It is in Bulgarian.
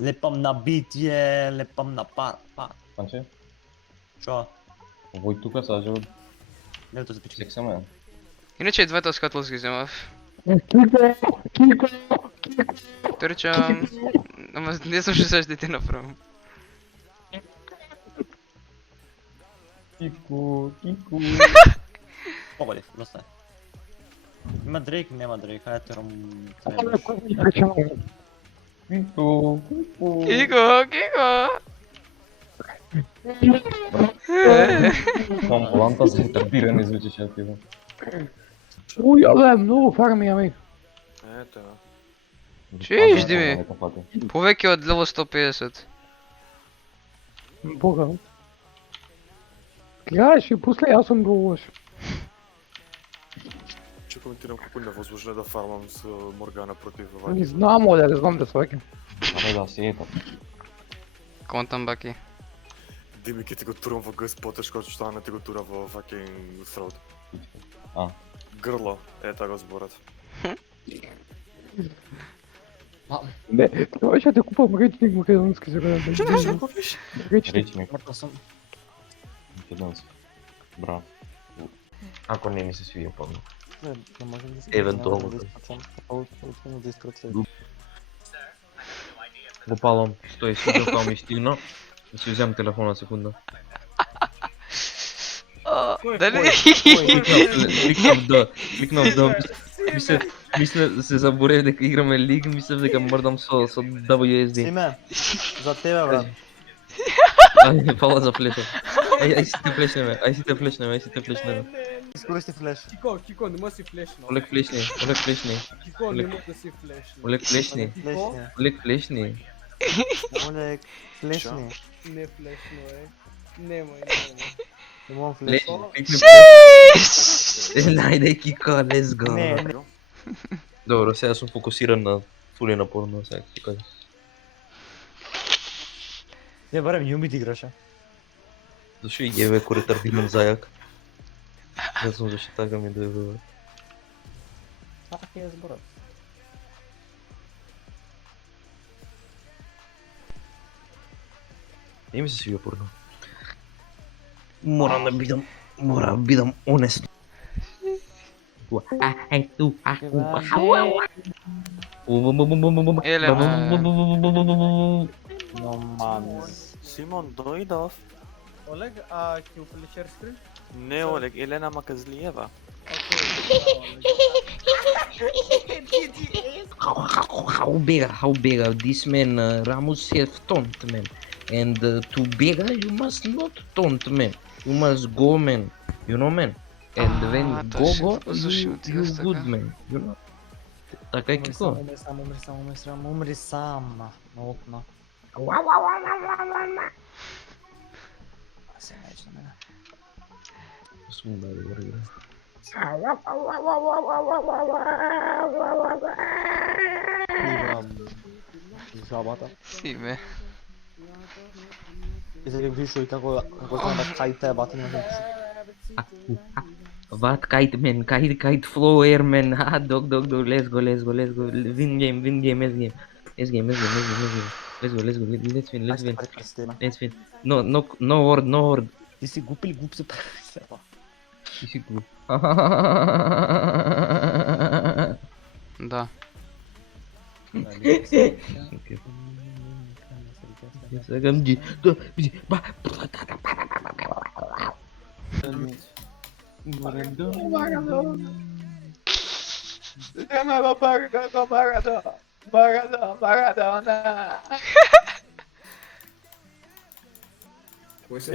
Lepam na bitje, lepam na pa. Значи, Що? Вой тука саже от Не то запичи. секса мен. Иначе и двата скатла ги вземав. Кико! Трчам. Ама не съм ще сещате направо. Кико. Погоди, доста. Има Дрейк, няма Дрейк, хайде ром... Кико. Кико! Там планта за ретардиране звучеше от тива. Уй, абе, много фарми, ами. Ето. Чуеш, Дими? Повеќе од level 150. Бога. Гледаш и после аз съм бил лош. Ще коментирам колко невъзможно е да фармам с Моргана против Не Ваги. знам, оля, не знам да свакам. Абе да, си ето. Контам баки. Дими, ке ти го турам в гъс по-тежко, че това не ти го тура в fucking throat. А. Гърло, е така го сборят. Не, трябваше да купам речник македонски за да речник. Речник. Мъртъв съм. Македонски. Браво. Ако не ми се свие пълно. Не може да Евентуално. да изкръцай. Попалам, стой, супер това ми стигна. Да си взем телефона секунда. Дали? Кликнав да. Мисля да се заборя дека играме лиг, мисля дека мърдам со WSD. Симе, за тебе, брат. Ай, фала за флеша. Ай си те флешнеме. Изкористи флеш. Кико, не може си флешно. Олег флешни. Кико, не може да си флешно. Олег флешни. Флешни. Чо? Флешни. Не флешно е. Немай. Не мога флеш. Найде Кика, let's go. Не. Добро, сега съм фокусиран на фули на порно, сега ти кажа. Не, барем, не уми да играш, а? Защо и гебе, ако ретардиран заяк? Не знам защо така ми да е бе. Така е сборът. Не ми се свива порно. Мора да бидам онест. Но манс. Симон Дойдов? Олег, ќе упалиш скрин? Не, Олег, Елена Маказлиева. How bigger, this man Ramos have taunt man. And to bigger you must not taunt man. You must go man. You know man. And when you to go shit, you послушай, good man. You know. Така е Кико. Умри сам. Наутно. Се меч на мене. Смуда да върви. Жабата. Си бе. И сега виж и како знам да кајте бата не знам. What kite man, kite flow air man. Ah, dog, let's go. Win game, let's game. Let's win. No word. Ти си глуп или глуп се прави сега? Ти си глуп. Да. Sagam ji. Pois é.